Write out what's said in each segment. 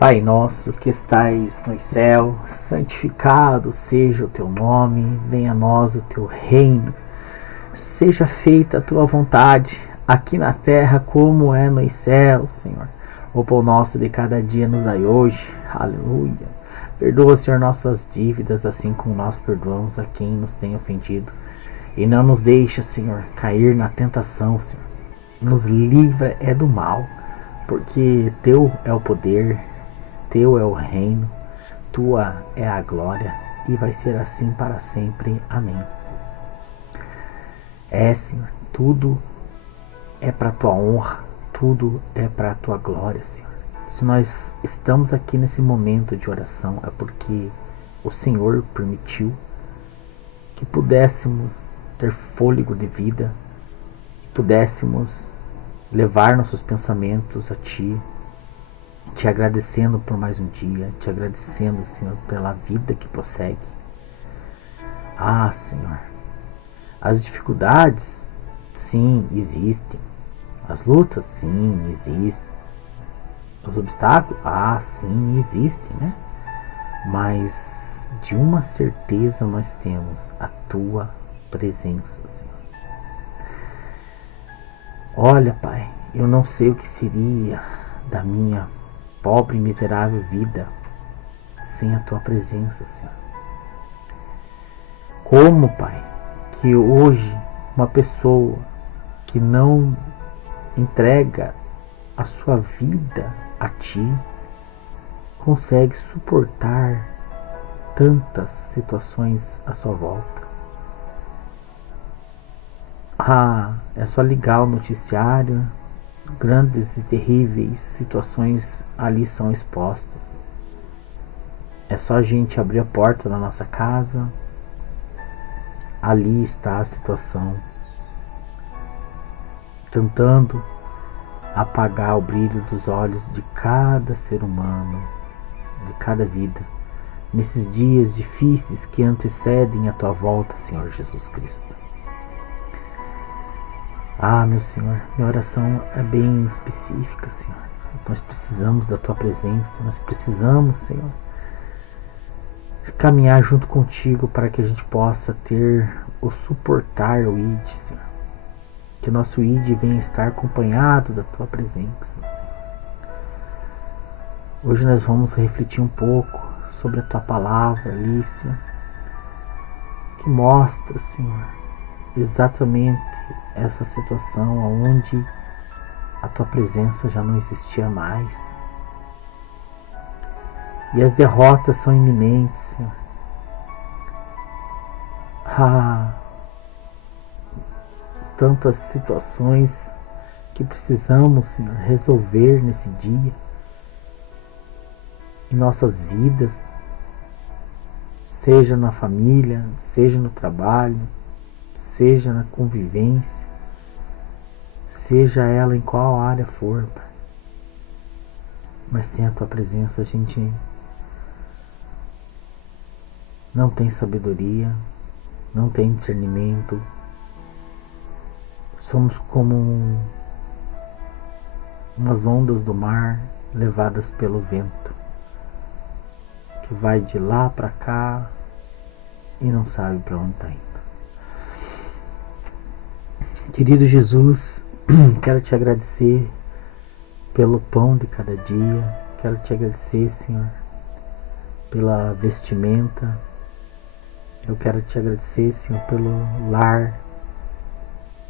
Pai nosso que estais no céu, santificado seja o teu nome, venha a nós o teu reino, seja feita a tua vontade, aqui na terra como é nos céus, Senhor. O pão nosso de cada dia nos dai hoje, aleluia. Perdoa, Senhor, nossas dívidas, assim como nós perdoamos a quem nos tem ofendido. E não nos deixa, Senhor, cair na tentação, Senhor. Nos livra do mal, porque teu é o poder, teu é o reino, tua é a glória, e vai ser assim para sempre. Amém. Senhor, tudo é para a tua honra, tudo é para a tua glória, Senhor. Se nós estamos aqui nesse momento de oração, é porque o Senhor permitiu que pudéssemos ter fôlego de vida, pudéssemos levar nossos pensamentos a Ti, te agradecendo por mais um dia, te agradecendo, Senhor, pela vida que prossegue. Senhor, as dificuldades, sim, existem. As lutas, sim, existem. Os obstáculos, sim, existem, né? Mas de uma certeza nós temos: a Tua presença, Senhor. Olha, Pai, eu não sei o que seria da minha pobre e miserável vida sem a Tua presença, Senhor. Como, Pai, que hoje uma pessoa que não entrega a sua vida a Ti consegue suportar tantas situações à sua volta? É só ligar o noticiário, grandes e terríveis situações ali são expostas. É só a gente abrir a porta da nossa casa, ali está a situação, tentando apagar o brilho dos olhos de cada ser humano, de cada vida, nesses dias difíceis que antecedem a Tua volta, Senhor Jesus Cristo. Meu Senhor, minha oração é bem específica, Senhor. Nós precisamos da Tua presença, nós precisamos, Senhor, caminhar junto contigo para que a gente possa ter o suportar o ID, Senhor. Que o nosso ID venha estar acompanhado da Tua presença, Senhor. Hoje nós vamos refletir um pouco sobre a Tua palavra ali, Senhor, que mostra, Senhor, exatamente essa situação onde a Tua presença já não existia mais. E as derrotas são iminentes, Senhor. Tantas situações que precisamos, Senhor, resolver nesse dia, em nossas vidas, seja na família, seja no trabalho, seja na convivência, seja ela em qual área for, Pai. Mas sem a Tua presença a gente não tem sabedoria, não tem discernimento. Somos como umas ondas do mar levadas pelo vento, que vai de lá para cá e não sabe para onde está indo. Querido Jesus, quero Te agradecer pelo pão de cada dia, quero Te agradecer, Senhor, pela vestimenta. Eu quero Te agradecer, Senhor, pelo lar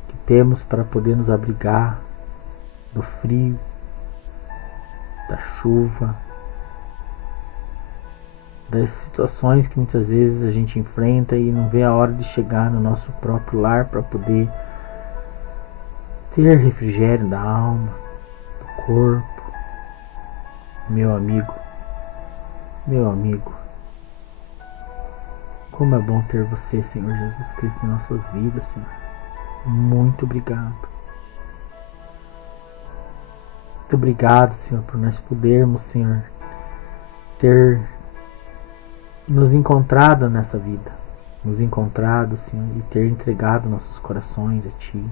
que temos para poder nos abrigar do frio, da chuva, das situações que muitas vezes a gente enfrenta e não vê a hora de chegar no nosso próprio lar para poder ter refrigério da alma, do corpo. Meu amigo, como é bom ter Você, Senhor Jesus Cristo, em nossas vidas, Senhor. Muito obrigado. Muito obrigado, Senhor, por nós podermos, Senhor, ter nos encontrado nessa vida. Nos encontrado, Senhor, e ter entregado nossos corações a Ti.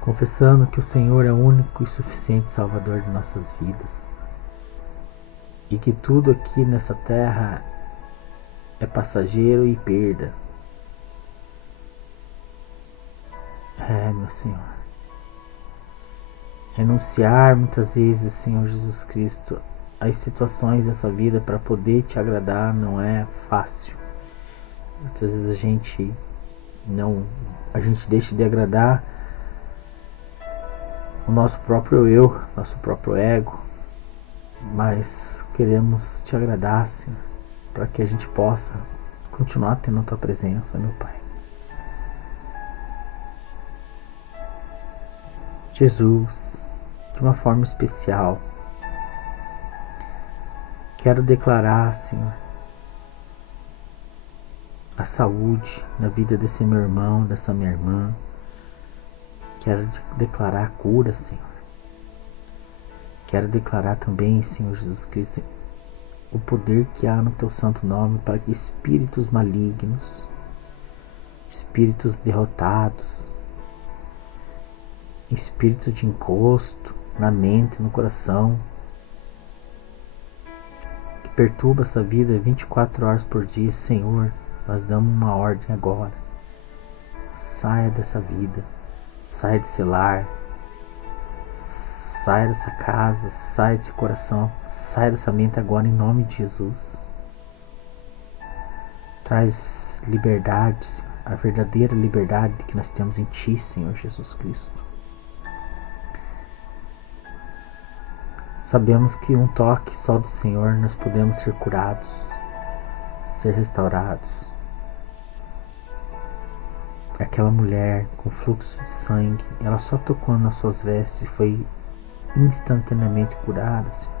confessando que o Senhor é o único e suficiente Salvador de nossas vidas, e que tudo aqui nessa terra é passageiro e perda. Meu Senhor, renunciar muitas vezes, Senhor Jesus Cristo, às situações dessa vida para poder te agradar não é fácil. Muitas vezes a gente deixa de agradar o nosso próprio eu, nosso próprio ego, mas queremos te agradar, Senhor, para que a gente possa continuar tendo a tua presença, meu Pai. Jesus, de uma forma especial, quero declarar, Senhor, a saúde na vida desse meu irmão, dessa minha irmã. Quero declarar a cura, Senhor. Quero declarar também, Senhor Jesus Cristo, o poder que há no teu santo nome para que espíritos malignos, espíritos derrotados, espírito de encosto na mente, no coração, que perturba essa vida 24 horas por dia, Senhor, nós damos uma ordem agora. Saia dessa vida, saia desse lar, saia dessa casa, saia desse coração, saia dessa mente agora em nome de Jesus. Traz liberdade, Senhor, a verdadeira liberdade que nós temos em Ti, Senhor Jesus Cristo. Sabemos que um toque só do Senhor nós podemos ser curados, ser restaurados. Aquela mulher com fluxo de sangue, ela só tocou nas suas vestes e foi instantaneamente curada, Senhor.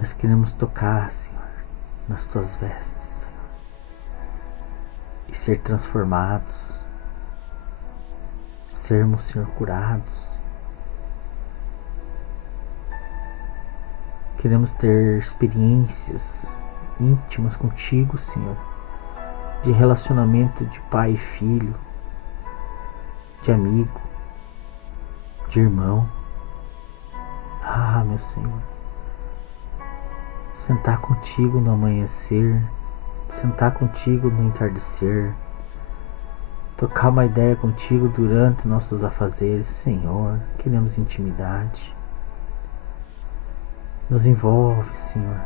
Nós queremos tocar, Senhor, nas tuas vestes, Senhor, e ser transformados, sermos, Senhor, curados. Queremos ter experiências íntimas contigo, Senhor, de relacionamento de pai e filho, de amigo, de irmão. Meu Senhor, sentar contigo no amanhecer, sentar contigo no entardecer, trocar uma ideia contigo durante nossos afazeres, Senhor. Queremos intimidade. Nos envolve, Senhor,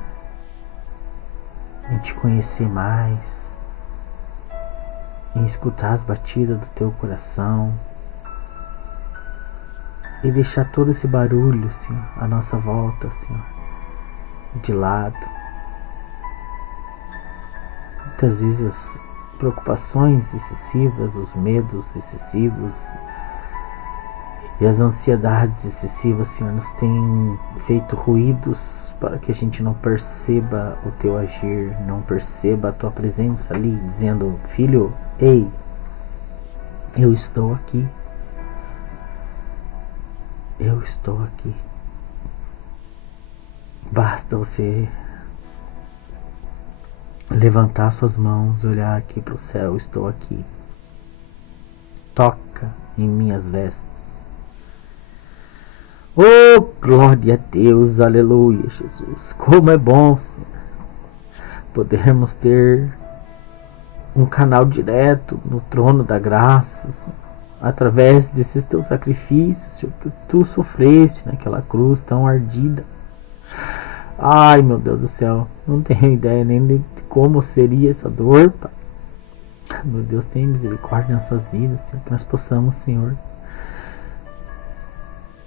em te conhecer mais, em escutar as batidas do teu coração e deixar todo esse barulho, Senhor, à nossa volta, Senhor, de lado. Muitas vezes as preocupações excessivas, os medos excessivos e as ansiedades excessivas, Senhor, nos têm feito ruídos para que a gente não perceba o teu agir, não perceba a tua presença ali, dizendo: filho, ei, eu estou aqui. Eu estou aqui. Basta você levantar suas mãos, olhar aqui para o céu. Eu estou aqui. Toca em minhas vestes. Oh, glória a Deus, aleluia, Jesus. Como é bom, Senhor, podermos ter um canal direto no trono da graça, Senhor, através desses teus sacrifícios, Senhor, que tu sofreste naquela cruz tão ardida. Ai, meu Deus do céu, não tenho ideia nem de como seria essa dor, Pai. Meu Deus, tenha misericórdia nas nossas vidas, Senhor, que nós possamos, Senhor,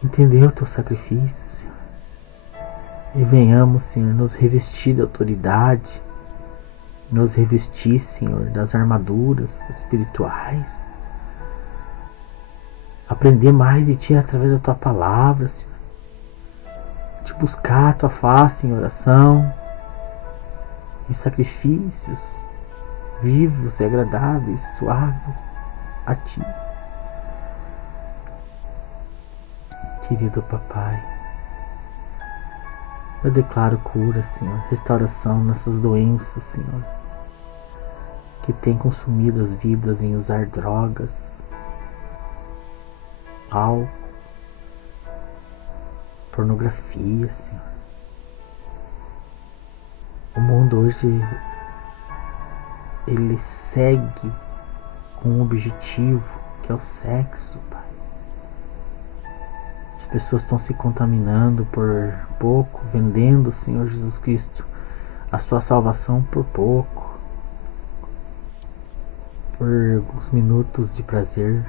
entender o teu sacrifício, Senhor, e venhamos, Senhor, nos revestir de autoridade, nos revestir, Senhor, das armaduras espirituais, aprender mais de Ti através da Tua palavra, Senhor, de buscar a Tua face em oração, em sacrifícios vivos e agradáveis, suaves a Ti. Querido Papai, eu declaro cura, Senhor, restauração nessas doenças, Senhor. que tem consumido as vidas em usar drogas, álcool, pornografia, Senhor. O mundo hoje, ele segue com um objetivo, que é o sexo, Pai. As pessoas estão se contaminando por pouco, vendendo, Senhor Jesus Cristo, a sua salvação por pouco, por uns minutos de prazer.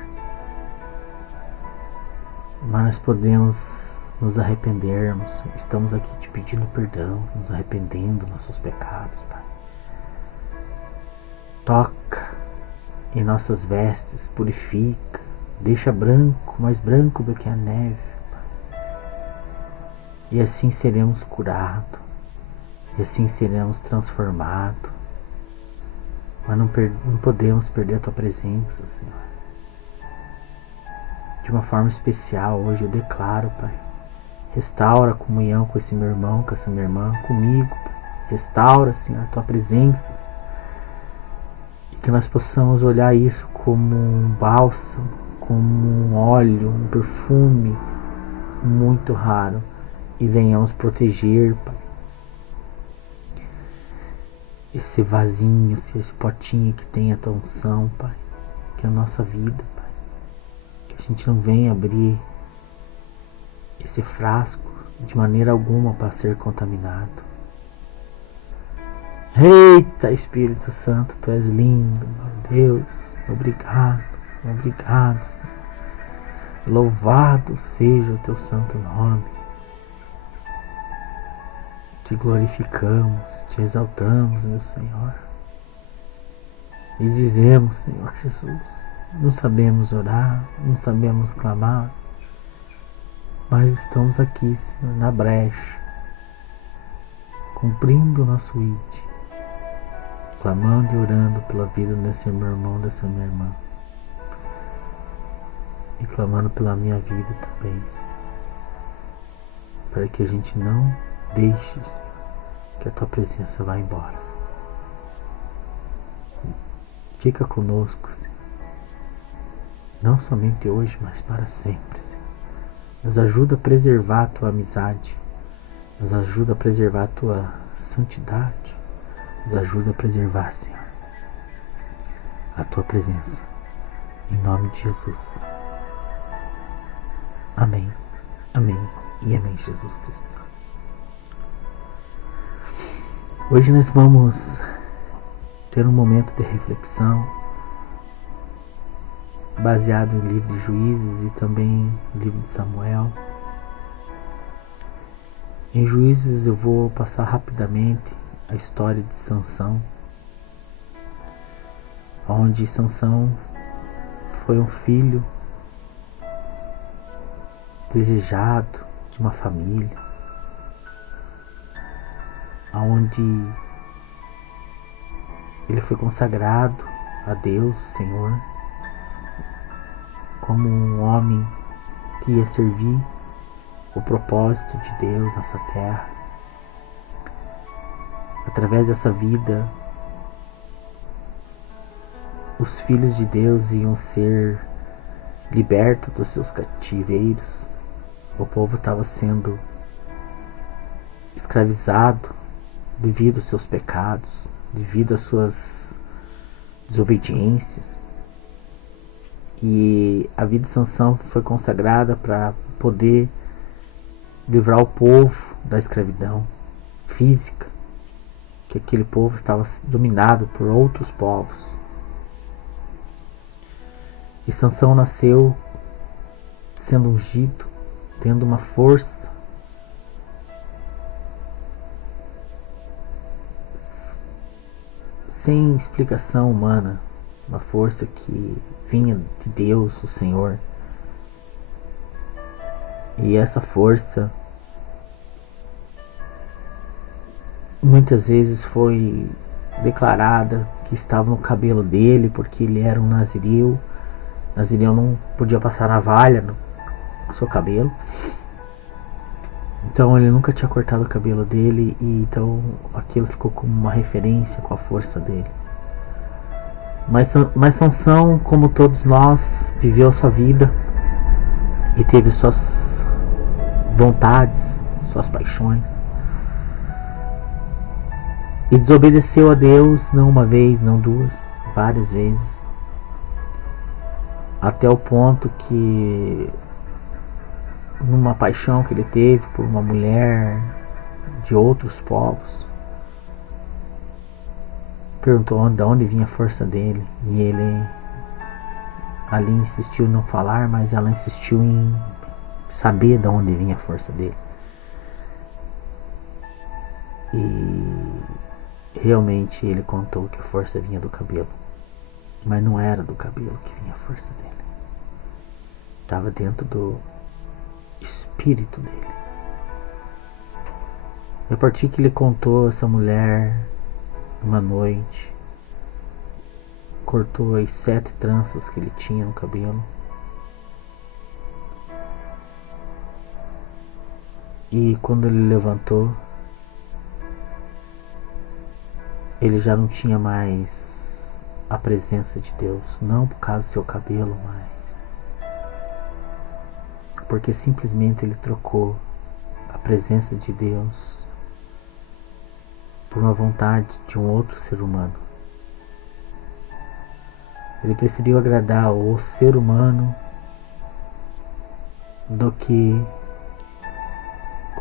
Mas nós podemos nos arrependermos. Estamos aqui te pedindo perdão, nos arrependendo dos nossos pecados, Pai. Toca em nossas vestes, purifica, deixa branco, mais branco do que a neve, Pai. E assim seremos curados, e assim seremos transformados. Mas não podemos perder a Tua presença, Senhor. De uma forma especial, hoje eu declaro, Pai, restaura a comunhão com esse meu irmão, com essa minha irmã, comigo, Pai. Restaura, Senhor, a Tua presença, Senhor. E que nós possamos olhar isso como um bálsamo, como um óleo, um perfume muito raro, e venhamos proteger, Pai, esse vasinho, Senhor, esse potinho que tem a Tua unção, Pai, que é a nossa vida, Pai. Que a gente não venha abrir esse frasco de maneira alguma para ser contaminado. Eita, Espírito Santo, Tu és lindo, meu Deus. Obrigado, obrigado, Senhor. Louvado seja o Teu santo nome. Te glorificamos, Te exaltamos, meu Senhor. E dizemos, Senhor Jesus, não sabemos orar, não sabemos clamar, mas estamos aqui, Senhor, na brecha, cumprindo o nosso ID, clamando e orando pela vida desse meu irmão, dessa minha irmã, e clamando pela minha vida também, Senhor, para que a gente não deixe, Senhor, que a Tua presença vá embora. Fica conosco, Senhor, não somente hoje, mas para sempre, Senhor. Nos ajuda a preservar a Tua amizade, nos ajuda a preservar a Tua santidade, nos ajuda a preservar, Senhor, a Tua presença, em nome de Jesus. Amém, amém e amém, Jesus Cristo. Hoje nós vamos ter um momento de reflexão baseado no livro de Juízes e também no livro de Samuel. Em Juízes eu vou passar rapidamente a história de Sansão, onde Sansão foi um filho desejado de uma família, onde ele foi consagrado a Deus, Senhor, como um homem que ia servir o propósito de Deus nessa terra. Através dessa vida, os filhos de Deus iam ser libertos dos seus cativeiros. O povo estava sendo escravizado devido aos seus pecados, devido às suas desobediências. E a vida de Sansão foi consagrada para poder livrar o povo da escravidão física, que aquele povo estava dominado por outros povos. E Sansão nasceu sendo ungido, tendo uma força sem explicação humana, uma força que vinha de Deus, o Senhor. E essa força muitas vezes foi declarada que estava no cabelo dele, porque ele era um nazireu. Nazireu não podia passar navalha no seu cabelo, então ele nunca tinha cortado o cabelo dele, e então aquilo ficou como uma referência com a força dele. Mas Sansão, como todos nós, viveu sua vida e teve suas vontades, suas paixões. E desobedeceu a Deus não uma vez, não duas, várias vezes. Até o ponto que, numa paixão que ele teve por uma mulher de outros povos, perguntou de onde vinha a força dele. E ele ali insistiu em não falar, mas ela insistiu em saber de onde vinha a força dele. E realmente ele contou que a força vinha do cabelo. Mas não era do cabelo que vinha a força dele. Estava dentro do espírito dele. E a partir que ele contou, essa mulher, uma noite, cortou as 7 tranças que ele tinha no cabelo. E quando ele levantou, ele já não tinha mais a presença de Deus. Não por causa do seu cabelo, mas porque simplesmente ele trocou a presença de Deus por uma vontade de um outro ser humano. Ele preferiu agradar o ser humano do que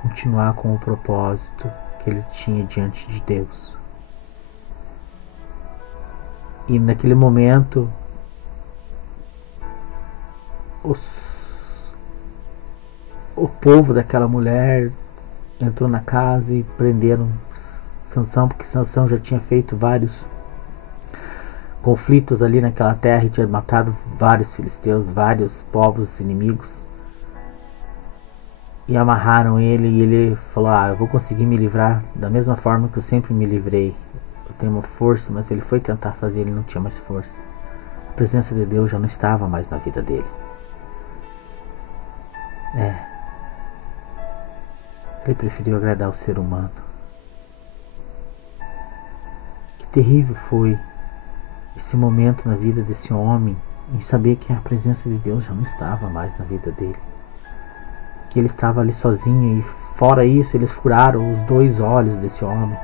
continuar com o propósito que ele tinha diante de Deus. E naquele momento, o povo daquela mulher entrou na casa e prenderam Sansão, porque Sansão já tinha feito vários conflitos ali naquela terra e tinha matado vários filisteus, vários povos inimigos. E amarraram ele, e ele falou: eu vou conseguir me livrar da mesma forma que eu sempre me livrei. Eu tenho uma força, mas ele foi tentar fazer, ele não tinha mais força. A presença de Deus já não estava mais na vida dele. Ele preferiu agradar o ser humano. Que terrível foi esse momento na vida desse homem, em saber que a presença de Deus já não estava mais na vida dele. Que ele estava ali sozinho, e fora isso eles furaram os 2 olhos desse homem.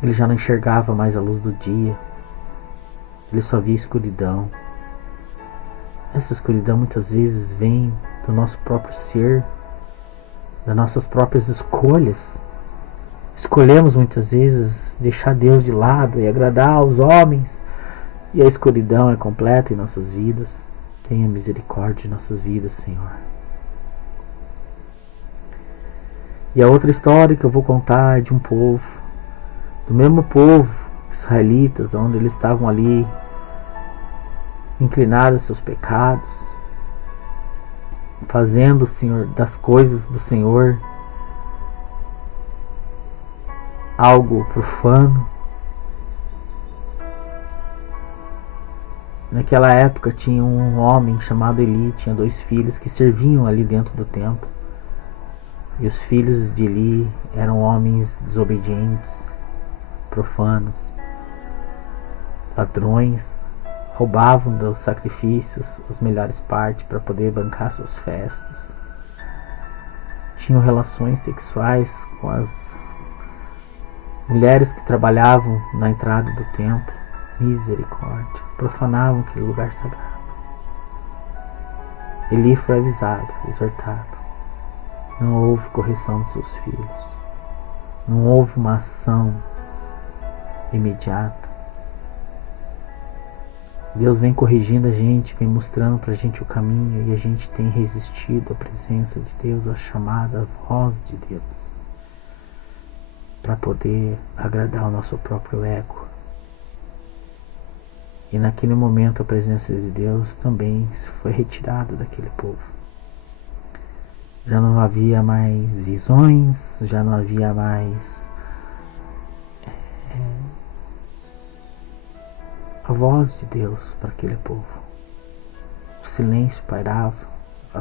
Ele já não enxergava mais a luz do dia. Ele só via escuridão. Essa escuridão muitas vezes vem do nosso próprio ser, das nossas próprias escolhas. Escolhemos muitas vezes deixar Deus de lado e agradar aos homens, e a escuridão é completa em nossas vidas. Tenha misericórdia de nossas vidas, Senhor. E a outra história que eu vou contar é de um povo, do mesmo povo, israelitas, onde eles estavam ali inclinados aos seus pecados, fazendo, Senhor, das coisas do Senhor algo profano. Naquela época tinha um homem chamado Eli, tinha 2 filhos que serviam ali dentro do templo. E os filhos de Eli eram homens desobedientes, profanos, ladrões, roubavam dos sacrifícios as melhores partes para poder bancar suas festas. Tinham relações sexuais com as mulheres que trabalhavam na entrada do templo. Misericórdia. Profanavam aquele lugar sagrado. Eli foi avisado, exortado. Não houve correção dos seus filhos. Não houve uma ação imediata. Deus vem corrigindo a gente, vem mostrando pra gente o caminho, e a gente tem resistido à presença de Deus, à chamada, à voz de Deus, para poder agradar o nosso próprio ego. E naquele momento a presença de Deus também foi retirada daquele povo. Já não havia mais visões, já não havia mais a voz de Deus para aquele povo. O silêncio pairava, a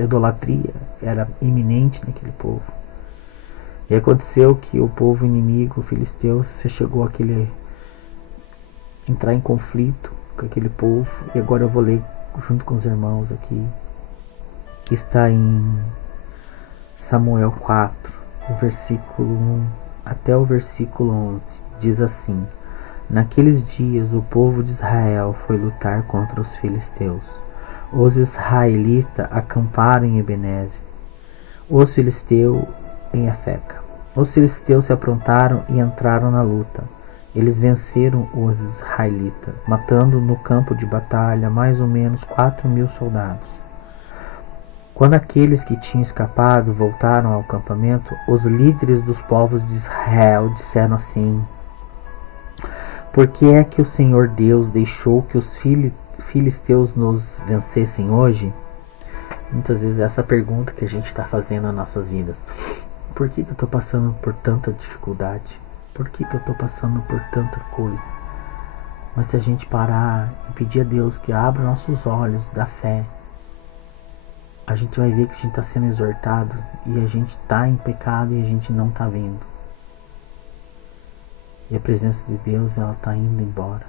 idolatria era iminente naquele povo. E aconteceu que o povo inimigo, o filisteu, se chegou àquele entrar em conflito com aquele povo. E agora eu vou ler junto com os irmãos aqui, que está em Samuel 4, o versículo 1 até o versículo 11. Diz assim: Naqueles dias o povo de Israel foi lutar contra os filisteus. Os israelitas acamparam em Ebenezer, os filisteus em Afeca. Os filisteus se aprontaram e entraram na luta. Eles venceram os israelitas, matando no campo de batalha mais ou menos 4.000 soldados. Quando aqueles que tinham escapado voltaram ao acampamento, os líderes dos povos de Israel disseram assim: Por que é que o Senhor Deus deixou que os filisteus nos vencessem hoje? Muitas vezes é essa pergunta que a gente está fazendo nas nossas vidas. Por que eu estou passando por tanta dificuldade? Por que eu estou passando por tanta coisa? Mas se a gente parar e pedir a Deus que abra nossos olhos da fé, a gente vai ver que a gente está sendo exortado e a gente está em pecado e a gente não está vendo. E a presença de Deus, ela está indo embora.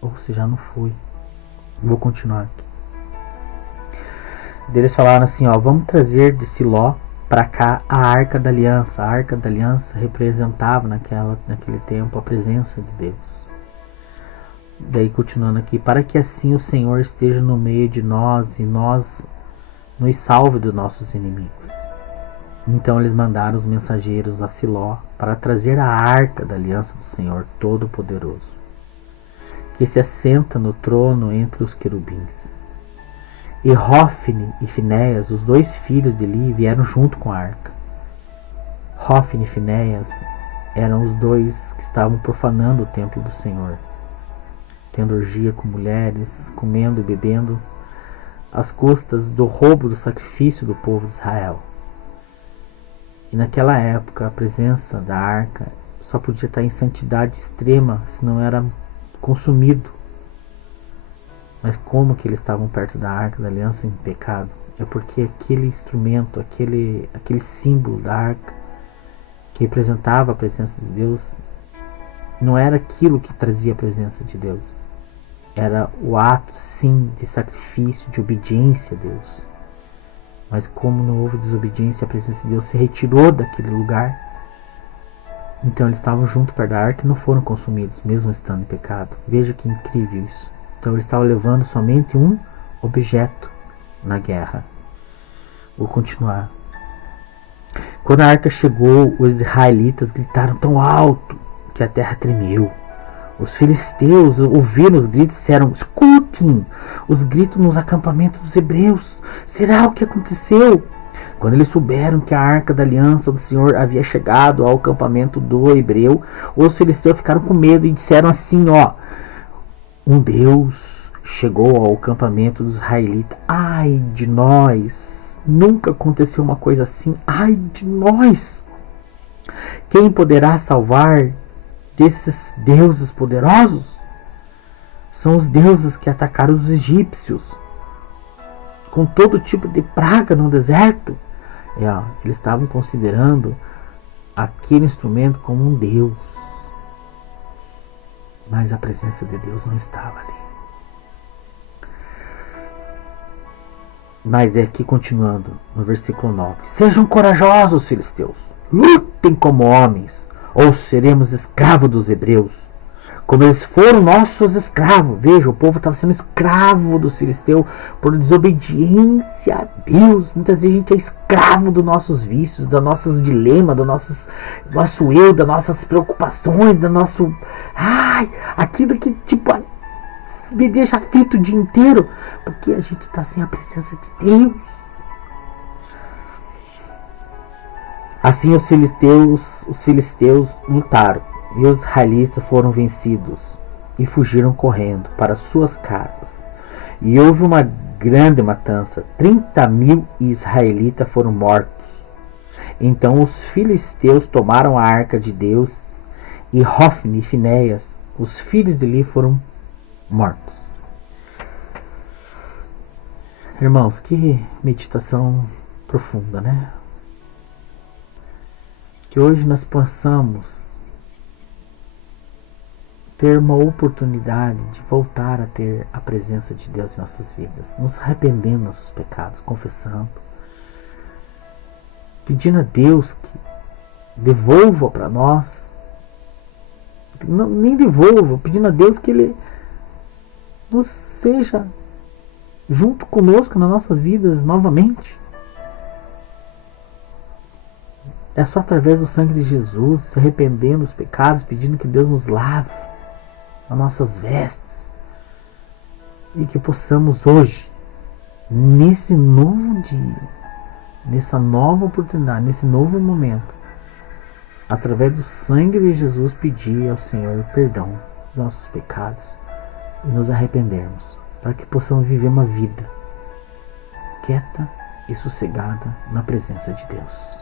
Ou se já não foi. Vou continuar aqui. Eles falaram assim, vamos trazer de Siló para cá a Arca da Aliança. A Arca da Aliança representava naquele tempo a presença de Deus. Daí continuando aqui, para que assim o Senhor esteja no meio de nós e nos salve dos nossos inimigos. Então eles mandaram os mensageiros a Siló para trazer a Arca da Aliança do Senhor Todo-Poderoso, que se assenta no trono entre os querubins. E Hofni e Finéias, os dois filhos de Eli, vieram junto com a arca. Hofni e Finéias eram os dois que estavam profanando o templo do Senhor, tendo orgia com mulheres, comendo e bebendo, às custas do roubo do sacrifício do povo de Israel. E naquela época a presença da arca só podia estar em santidade extrema, se não era consumido. Mas como que eles estavam perto da Arca da Aliança em pecado? É porque aquele instrumento, aquele símbolo da arca, que representava a presença de Deus, não era aquilo que trazia a presença de Deus. Era o ato, sim, de sacrifício, de obediência a Deus. Mas como não houve desobediência, a presença de Deus se retirou daquele lugar. Então eles estavam junto perto da arca e não foram consumidos, mesmo estando em pecado. Veja que incrível isso. Então eles estavam levando somente um objeto na guerra. Vou continuar. Quando a arca chegou, os israelitas gritaram tão alto que a terra tremeu. Os filisteus ouviram os gritos e disseram: Escutem os gritos nos acampamentos dos hebreus. Será o que aconteceu? Quando eles souberam que a arca da aliança do Senhor havia chegado ao acampamento do hebreu, os filisteus ficaram com medo e disseram assim: Um Deus chegou ao acampamento dos israelitas. Ai de nós! Nunca aconteceu uma coisa assim. Ai de nós! Quem poderá salvar desses deuses poderosos? São os deuses que atacaram os egípcios com todo tipo de praga no deserto. Eles estavam considerando aquele instrumento como um deus. Mas a presença de Deus não estava ali. Mas é aqui continuando, no versículo 9. Sejam corajosos, filisteus. Lutem como homens, ou seremos escravos dos hebreus. Como eles foram nossos escravos. Veja, o povo estava sendo escravo dos filisteus por desobediência a Deus. Muitas vezes a gente é escravo dos nossos vícios, dos nossos dilemas, do nosso eu, das nossas preocupações, do nosso... aquilo que me deixa aflito o dia inteiro, porque a gente está sem a presença de Deus. Assim os filisteus lutaram, e os israelitas foram vencidos e fugiram correndo para suas casas. E houve uma grande matança, 30.000 israelitas foram mortos. Então os filisteus tomaram a arca de Deus, e Hofni e Finéias, os filhos de Eli, foram mortos. Irmãos, que meditação profunda, né? Que hoje nós possamos ter uma oportunidade de voltar a ter a presença de Deus em nossas vidas, nos arrependendo dos nossos pecados, confessando, pedindo a Deus que devolva para nós, não, nem devolva, pedindo a Deus que Ele nos seja junto conosco nas nossas vidas novamente. É só através do sangue de Jesus, se arrependendo dos pecados, pedindo que Deus nos lave as nossas vestes e que possamos hoje, nesse novo dia, nessa nova oportunidade, nesse novo momento, através do sangue de Jesus, pedir ao Senhor perdão dos nossos pecados e nos arrependermos, para que possamos viver uma vida quieta e sossegada na presença de Deus.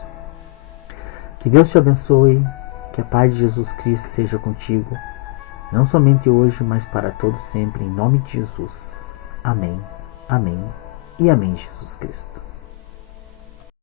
Que Deus te abençoe, que a paz de Jesus Cristo seja contigo, não somente hoje, mas para todos sempre, em nome de Jesus. Amém, amém e amém, Jesus Cristo.